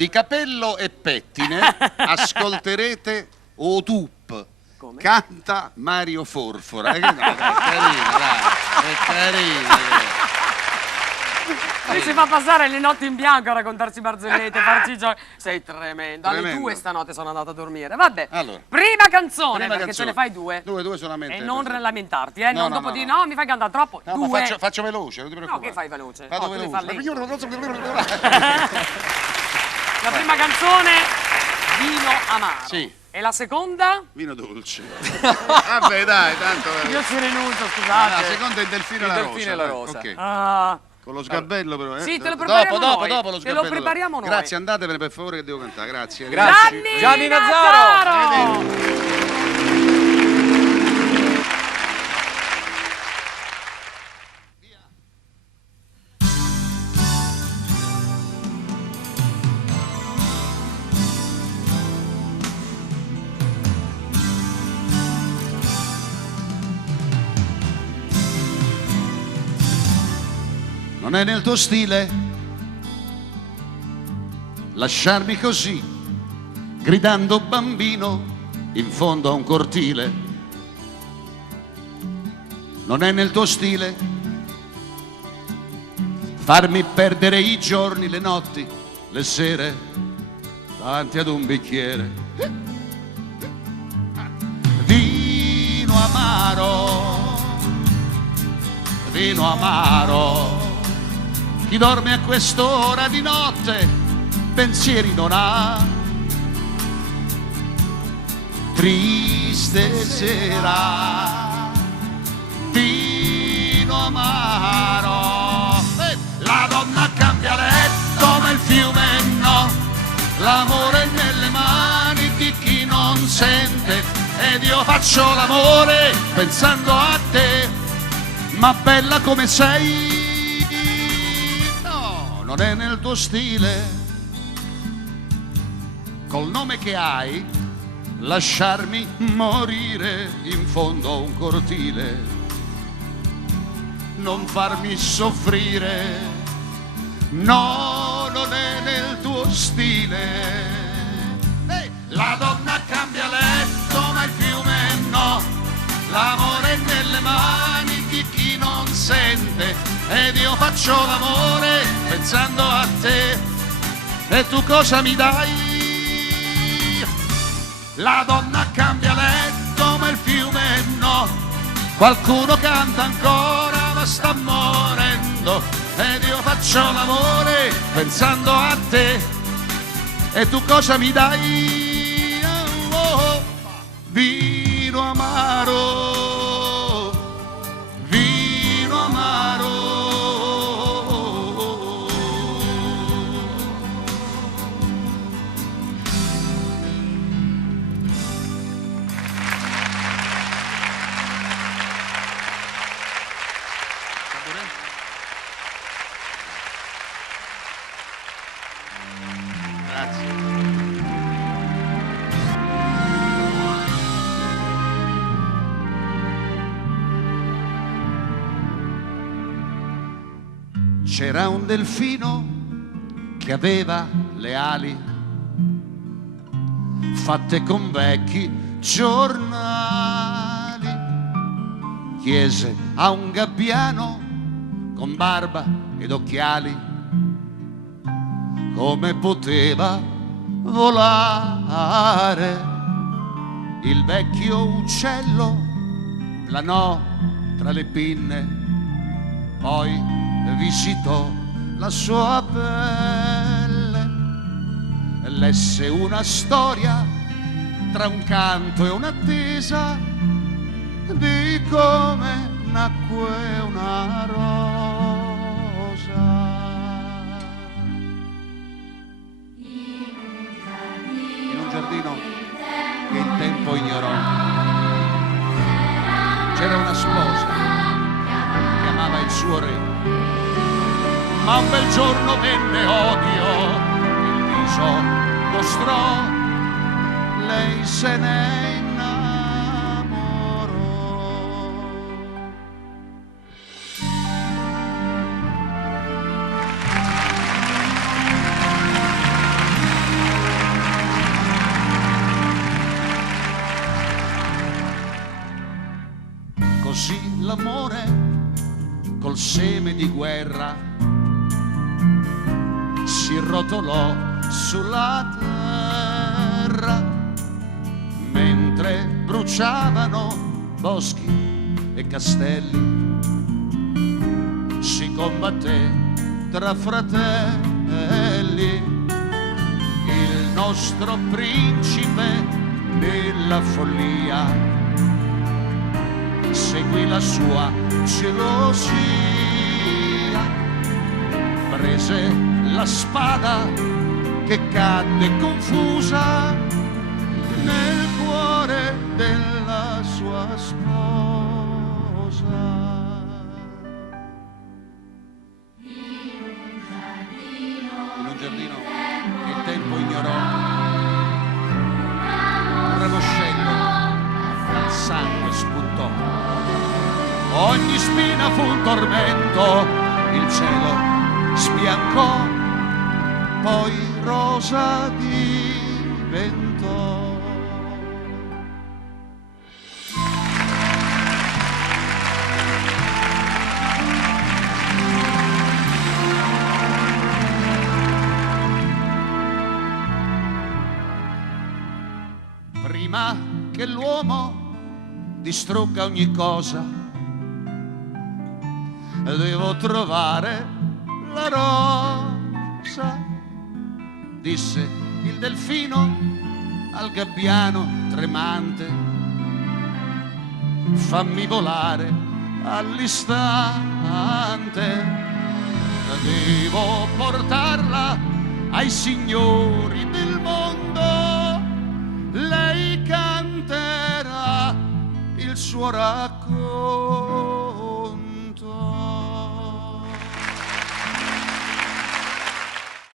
Di Capello e Pettine ascolterete O-Tup. Come? Canta Mario Forfora. No, dai, è carino, dai, è carino. Lui si fa passare le notti in bianco a raccontarci barzellette, farci giochi. Sei tremendo. Alle Tremendo. 2 stanotte sono andato a dormire. Vabbè, Allora. prima canzone, Prima perché canzone. ce ne fai due. Due solamente. E non lamentarti, No, non no, dopo no, di no. no, mi fai cantare troppo. No, ma Due. faccio veloce, non ti preoccupare. No, che fai veloce? Vado No, tu devi veloce. La prima canzone, Vino Amaro. Sì. E la seconda? Vino dolce. Vabbè, dai, tanto. Io ci rinuncio, La scusate. seconda è il Delfino e la Il Rosa. Delfino e la Rosa. Ok. Ah, Con lo sgabello però, Sì, te lo prepariamo noi. Dopo lo Te lo sgabello. prepariamo noi. Grazie, andatevene per favore che devo cantare, grazie. Grazie. Gianni Nazzaro! Non è nel tuo stile lasciarmi così, gridando bambino in fondo a un cortile. Non è nel tuo stile farmi perdere i giorni, le notti, le sere davanti ad un bicchiere. Vino amaro, vino amaro. Chi dorme a quest'ora di notte pensieri non ha. Triste sera, vino amaro. La donna cambia letto ma il fiume no. L'amore è nelle mani di chi non sente. Ed io faccio l'amore pensando a te. Ma bella come sei, non è nel tuo stile, col nome che hai, lasciarmi morire in fondo a un cortile, non farmi soffrire, no, non è nel tuo stile. La donna cambia letto ma il fiume no, l'amore è nelle mani di chi non sente. Ed io faccio l'amore pensando a te. E tu cosa mi dai? La donna cambia letto ma il fiume no. Qualcuno canta ancora ma sta morendo. Ed io faccio l'amore pensando a te. E tu cosa mi dai? Oh, vino amaro, vino amaro. C'era un delfino che aveva le ali fatte con vecchi giornali. Chiese a un gabbiano con barba ed occhiali come poteva volare. Il vecchio uccello planò tra le pinne, poi visitò la sua pelle, lesse una storia tra un canto e un'attesa di come nacque una rosa. In un giardino che il tempo ignorò c'era una sposa che amava il suo re. Ma un bel giorno venne odio, il viso mostrò, lei se ne innamorò. l'amore col seme di guerra si rotolò sulla terra mentre bruciavano boschi e castelli, si combatté tra fratelli. Il nostro principe nella follia seguì la sua gelosia, prese la spada che cadde confusa nel cuore della sua sposa. In un giardino che il tempo ignorò, un ramoscello dal sangue spuntò. Ogni spina fu un tormento, il cielo sbiancò, poi rosa diventò. Prima che l'uomo distrugga ogni cosa, devo trovare la rosa, disse il delfino al gabbiano tremante. Fammi volare all'istante, devo portarla ai signori del mondo. Lei canterà il suo racconto.